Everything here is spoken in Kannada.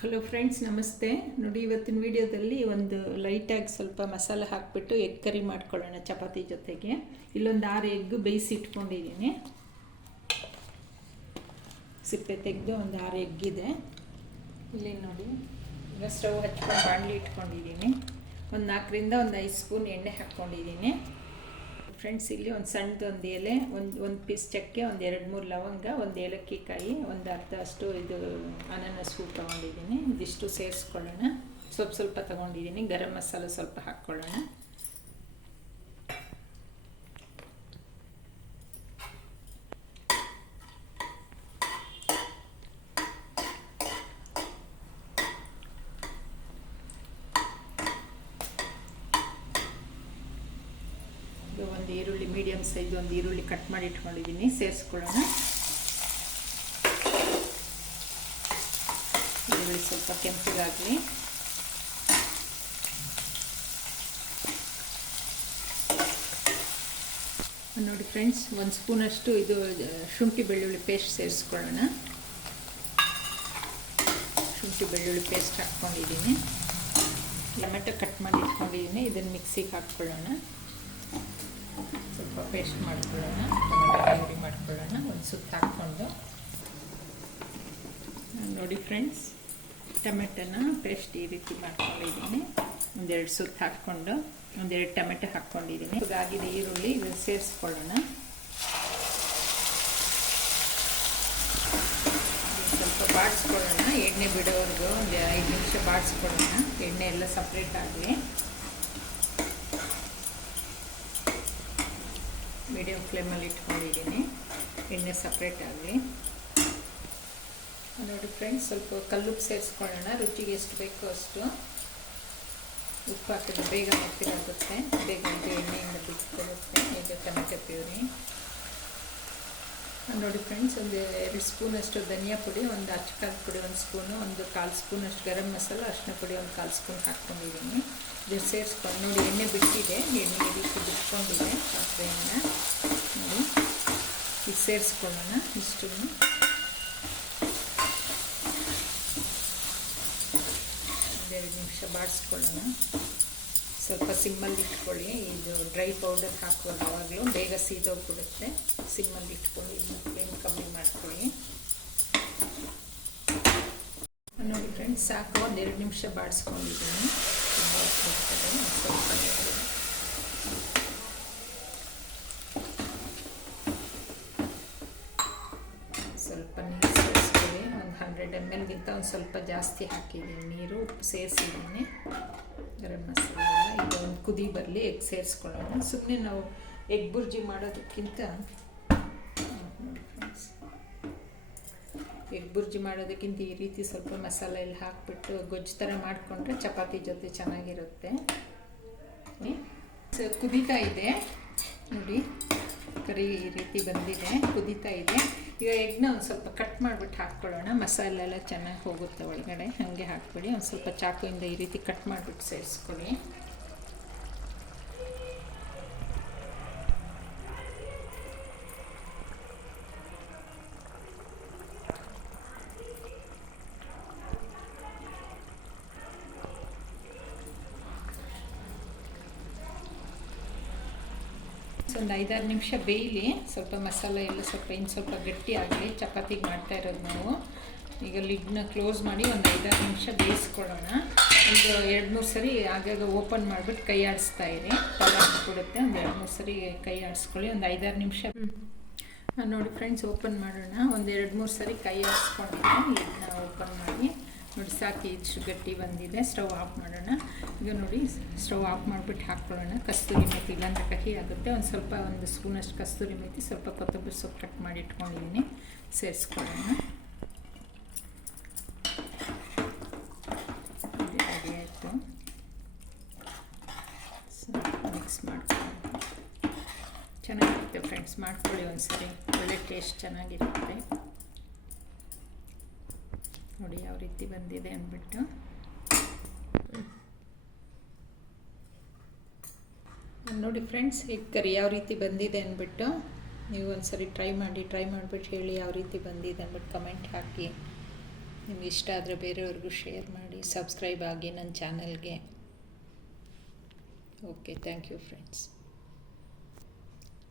ಹಲೋ ಫ್ರೆಂಡ್ಸ್ ನಮಸ್ತೆ. ನೋಡಿ, ಇವತ್ತಿನ ವಿಡಿಯೋದಲ್ಲಿ ಒಂದು ಲೈಟಾಗಿ ಸ್ವಲ್ಪ ಮಸಾಲೆ ಹಾಕಿಬಿಟ್ಟು ಎಗ್ ಕರಿ ಮಾಡ್ಕೊಳ್ಳೋಣ ಚಪಾತಿ ಜೊತೆಗೆ. ಇಲ್ಲೊಂದು ಆರು ಎಗ್ ಬೇಯಿಸಿ ಇಟ್ಕೊಂಡಿದ್ದೀನಿ. ಸಿಪ್ಪೆ ತೆಗೆದು ಒಂದು ಆರು ಇದೆ. ಇಲ್ಲಿ ನೋಡಿ, ಈಗ ಸ್ಟವ್ ಹಚ್ಕೊಂಡು ಬಾಣಲಿ ಇಟ್ಕೊಂಡಿದ್ದೀನಿ. ಒಂದು ನಾಲ್ಕರಿಂದ ಒಂದು ಐದು ಸ್ಪೂನ್ ಎಣ್ಣೆ ಹಾಕ್ಕೊಂಡಿದ್ದೀನಿ. ಫ್ರೆಂಡ್ಸ್ ಇಲ್ಲಿ ಒಂದು ಸಣ್ಣದೊಂದು ಎಲೆ, ಒಂದು ಒಂದು ಪೀಸ್ ಚಕ್ಕೆ, ಒಂದು ಎರಡು, ಮೂರು ಲವಂಗ, ಒಂದು ಏಲಕ್ಕಿ ಕಾಯಿ ಒಂದು ಅರ್ಧ ಅಷ್ಟು ಇದು ಅನಾನಸ್ ಹೂ ತೊಗೊಂಡಿದ್ದೀನಿ. ಇದಿಷ್ಟು ಸೇರಿಸ್ಕೊಳ್ಳೋಣ. ಸ್ವಲ್ಪ ಸ್ವಲ್ಪ ತೊಗೊಂಡಿದ್ದೀನಿ. ಗರಂ ಮಸಾಲ ಸ್ವಲ್ಪ ಹಾಕ್ಕೊಳ್ಳೋಣ ಇದು ಒಂದು ಈರುಳ್ಳಿ ಮೀಡಿಯಮ್ ಸೈಜ್ ಒಂದು ಈರುಳ್ಳಿ ಕಟ್ ಮಾಡಿ ಇಟ್ಕೊಂಡಿದ್ದೀನಿ, ಸೇರಿಸ್ಕೊಳ್ಳೋಣ. ಈರುಳ್ಳಿ ಸ್ವಲ್ಪ ಕೆಂಪಿಗಾಗಲಿ. ನೋಡಿ ಫ್ರೆಂಡ್ಸ್, ಒಂದು ಸ್ಪೂನಷ್ಟು ಇದು, ಶುಂಠಿ ಬೆಳ್ಳುಳ್ಳಿ ಪೇಸ್ಟ್ ಸೇರಿಸ್ಕೊಳ್ಳೋಣ. ಶುಂಠಿ ಬೆಳ್ಳುಳ್ಳಿ ಪೇಸ್ಟ್ ಹಾಕ್ಕೊಂಡಿದ್ದೀನಿ. ಟೊಮೆಟೊ ಕಟ್ ಮಾಡಿ ಇಟ್ಕೊಂಡಿದ್ದೀನಿ, ಇದನ್ನು ಮಿಕ್ಸಿಗೆ ಹಾಕ್ಕೊಳ್ಳೋಣ. ಪೇಸ್ಟ್ ಮಾಡ್ಕೊಳ್ಳೋಣ. ಟೊಮೆಟೊ ಪ್ಯೂರಿ ಮಾಡ್ಕೊಳ್ಳೋಣ. ಒಂದು ಸುತ್ತ ಹಾಕ್ಕೊಂಡು. ನೋಡಿ ಫ್ರೆಂಡ್ಸ್ ಟೊಮೆಟೊನ ಪೇಸ್ಟ್ ಈ ರೀತಿ ಮಾಡ್ಕೊಂಡಿದ್ದೀನಿ. ಒಂದೆರಡು ಸುತ್ತ ಹಾಕ್ಕೊಂಡು, ಒಂದೆರಡು ಟೊಮೆಟೊ ಹಾಕ್ಕೊಂಡಿದ್ದೀನಿ. ಇದಾಗಿದೆ ಈರುಳ್ಳಿ ಇದನ್ನು ಸೇರಿಸ್ಕೊಳ್ಳೋಣ. ಸ್ವಲ್ಪ ಬಾಡಿಸ್ಕೊಳ್ಳೋಣ. ಎಣ್ಣೆ ಬಿಡೋವರೆಗೂ ಒಂದು ಐದು ನಿಮಿಷ ಬಾಡಿಸ್ಕೊಳ್ಳೋಣ. ಎಣ್ಣೆ ಎಲ್ಲ ಸಪ್ರೇಟ್ ಆಗಲಿ ಮೀಡಿಯಮ್ ಫ್ಲೇಮಲ್ಲಿ ಇಟ್ಕೊಂಡಿದ್ದೀನಿ. ಎಣ್ಣೆ ಸಪ್ರೇಟ್ ಆಗಲಿ ನೋಡಿ ಫ್ರೆಂಡ್ಸ್ ಸ್ವಲ್ಪ ಕಲ್ಲುಪ್ಪು ಸೇರಿಸ್ಕೊಳ್ಳೋಣ. ರುಚಿಗೆ ಎಷ್ಟು ಬೇಕೋ ಅಷ್ಟು. ಉಪ್ಪು ಹಾಕಿದ್ರೆ ಬೇಗ ಮೆತ್ತಿಗಾಗುತ್ತೆ. ಬೇಗ ಎಣ್ಣೆ ಎಣ್ಣೆಯಿಂದ ಬಿಟ್ಕೊಳ್ಳುತ್ತೆ ಈಗ ಟೊಮೆಟೊ ಪ್ಯೂರಿ. ನೋಡಿ ಫ್ರೆಂಡ್ಸ್ ಒಂದು ಎರಡು ಸ್ಪೂನಷ್ಟು ಧನಿಯಾ ಪುಡಿ, ಒಂದು ಅಚ್ಚಕಾರದ ಪುಡಿ, ಒಂದು ಸ್ಪೂನು ಒಂದು ಕಾಲು ಸ್ಪೂನಷ್ಟು ಗರಂ ಮಸಾಲ ಅರಿಶಿನ ಪುಡಿ ಒಂದು ಕಾಲು ಸ್ಪೂನ್ ಹಾಕ್ಕೊಂಡಿದ್ದೀನಿ. ಇದು ಸೇರಿಸ್ಕೊಂಡು ನೋಡಿ, ಎಣ್ಣೆ ಬಿಟ್ಟಿದೆ. ಎಣ್ಣೆ ಈ ರೀತಿ ಬಿಟ್ಕೊಂಡಿದೆ ಪಾತ್ರೆಯನ್ನು ನೋಡಿ. ಇದು ಸೇರಿಸ್ಕೊಳ್ಳೋಣ ಇಷ್ಟನ್ನು. ಒಂದೆರಡು ನಿಮಿಷ ಬಾಡಿಸ್ಕೊಳ್ಳೋಣ. ಸ್ವಲ್ಪ ಸಿಮ್ಮಲ್ಲಿ ಇಟ್ಕೊಳ್ಳಿ. ಇದು ಡ್ರೈ ಪೌಡರ್ ಹಾಕುವಾಗ ಯಾವಾಗಲೂ ಬೇಗ ಸೀದೋಗ್ಬಿಡುತ್ತೆ. ಸಿಮ್ಮಲ್ಲಿ ಇಟ್ಕೊಳ್ಳಿ ಫ್ಲೇಮ್ ಕಮ್ಮಿ ಮಾಡ್ಕೊಳ್ಳಿ. ನೋಡಿ ಫ್ರೆಂಡ್ಸ್ ಸಾಕು. ಒಂದು ಎರಡು ನಿಮಿಷ ಬಾಡಿಸ್ಕೊಂಡಿದ್ದೀನಿ. ಸ್ವಲ್ಪ ಸ್ವಲ್ಪ ನೀರು ಸೇರಿಸ್ತೀವಿ ಒಂದು ಹಂಡ್ರೆಡ್ ಎಂ ಎಲ್ಗಿಂತ ಒಂದು ಸ್ವಲ್ಪ ಜಾಸ್ತಿ ಹಾಕಿದ್ದೀನಿ. ನೀರು ಉಪ್ಪು ಸೇರಿಸಿದ್ದೀನಿ. ಗರಂ ಮಸಾಲ. ಕುದಿ ಬರಲಿ, ಎಗ್ ಸೇರಿಸ್ಕೊಳ್ಳೋಣ. ಸುಮ್ಮನೆ ನಾವು ಎಗ್ ಬುರ್ಜಿ ಮಾಡೋದಕ್ಕಿಂತ ಎಗ್ ಬುರ್ಜಿ ಮಾಡೋದಕ್ಕಿಂತ ಈ ರೀತಿ ಸ್ವಲ್ಪ ಮಸಾಲೆ ಎಲ್ಲ ಹಾಕ್ಬಿಟ್ಟು ಗೊಜ್ಜು ಥರ ಮಾಡಿಕೊಂಡ್ರೆ ಚಪಾತಿ ಜೊತೆ ಚೆನ್ನಾಗಿರುತ್ತೆ. ಕುದೀತಾ ಇದೆ. ನೋಡಿ, ಕರಿ ಈ ರೀತಿ ಬಂದಿದೆ. ಕುದೀತಾ ಇದೆ. ಈಗ ಎಗ್ನ ಒಂದು ಸ್ವಲ್ಪ ಕಟ್ ಮಾಡಿಬಿಟ್ಟು ಹಾಕ್ಕೊಳ್ಳೋಣ. ಮಸಾಲೆ ಎಲ್ಲ ಚೆನ್ನಾಗಿ ಹೋಗುತ್ತೆ ಒಳಗಡೆ. ಹಾಗೆ ಹಾಕ್ಬಿಡಿ. ಒಂದು ಸ್ವಲ್ಪ ಚಾಕುವಿಂದ ಈ ರೀತಿ ಕಟ್ ಮಾಡಿಬಿಟ್ಟು ಸೇರಿಸ್ಕೊಳ್ಳಿ. ಒಂದು ಐದಾರು ನಿಮಿಷ ಬೇಯಲಿ, ಸ್ವಲ್ಪ ಮಸಾಲೆ ಎಲ್ಲ ಸ್ವಲ್ಪ ಇನ್ನು ಸ್ವಲ್ಪ ಗಟ್ಟಿ ಆಗಲಿ, ಚಪಾತಿಗೆ ಮಾಡ್ತಾ ಇರೋದು ನಾವು. ಈಗ ಲಿಡ್ನ ಕ್ಲೋಸ್ ಮಾಡಿ ಒಂದು ಐದಾರು ನಿಮಿಷ ಬೇಯಿಸ್ಕೊಳ್ಳೋಣ. ಒಂದು ಎರಡು ಮೂರು ಸರಿ ಆಗಾಗ ಓಪನ್ ಮಾಡಿಬಿಟ್ಟು ಕೈ ಆಡಿಸ್ತಾ ಇರಿ. ಕೊಡುತ್ತೆ ಒಂದು ಎರಡು ಮೂರು ಸರಿ ಕೈ ಆಡಿಸ್ಕೊಳ್ಳಿ. ಒಂದು ಐದಾರು ನಿಮಿಷ. ನೋಡಿ ಫ್ರೆಂಡ್ಸ್, ಓಪನ್ ಮಾಡೋಣ. ಒಂದು ಎರಡು ಮೂರು ಸರಿ ಕೈ ಆಡಿಸ್ಕೊಂಡಿದ್ದೆ ಲಿಡ್ನ ಓಪನ್ ಮಾಡಿ. ನೋಡಿ ಸಾಕು ಇಷ್ಟು ಗಟ್ಟಿ ಬಂದಿದೆ. ಸ್ಟವ್ ಆಫ್ ಮಾಡೋಣ. ಈಗ ನೋಡಿ, ಸ್ಟವ್ ಆಫ್ ಮಾಡಿಬಿಟ್ಟು ಹಾಕ್ಕೊಳ್ಳೋಣ. ಕಸ್ತೂರಿ ಇಲ್ಲ ಇಲ್ಲಾಂದ್ರೆ ಕಹಿ ಆಗುತ್ತೆ. ಒಂದು ಸ್ವಲ್ಪ ಒಂದು ಸ್ಪೂನಷ್ಟು ಕಸ್ತೂರಿ ಮೇತಿ, ಸ್ವಲ್ಪ ಕೊತ್ತಂಬರಿ ಸೊಪ್ಪು ಕಟ್ ಮಾಡಿ ಇಟ್ಕೊಂಡಿದ್ದೀನಿ. ಸೇರಿಸ್ಕೊಳ್ಳೋಣ. ಮಿಕ್ಸ್ ಮಾಡ್ಕೊಳ್ಳೋಣ. ಚೆನ್ನಾಗಿರುತ್ತೆ ಫ್ರೆಂಡ್ಸ್. ಮಾಡ್ಕೊಳ್ಳಿ ಒಂದು ಸರಿ ಒಳ್ಳೆ ಟೇಸ್ಟ್ ಚೆನ್ನಾಗಿರುತ್ತೆ. ನೋಡಿ ಯಾವ ರೀತಿ ಬಂದಿದೆ ಅಂದ್ಬಿಟ್ಟು. ನೋಡಿ ಫ್ರೆಂಡ್ಸ್ ಎಗ್ ಕರಿ ಯಾವ ರೀತಿ ಬಂದಿದೆ ಅಂದ್ಬಿಟ್ಟು ನೀವು ಒಂದ್ಸರಿ ಟ್ರೈ ಮಾಡಿ, ಟ್ರೈ ಮಾಡಿಬಿಟ್ಟು ಹೇಳಿ ಯಾವ ರೀತಿ ಬಂದಿದೆ ಅಂದ್ಬಿಟ್ಟು ಕಮೆಂಟ್ ಹಾಕಿ. ನಿಮ್ಗೆ ಇಷ್ಟ ಆದರೆ ಬೇರೆಯವ್ರಿಗೂ ಶೇರ್ ಮಾಡಿ, ಸಬ್ಸ್ಕ್ರೈಬ್ ಆಗಿ ನನ್ನ ಚಾನಲ್ಗೆ. Okay, thank you friends.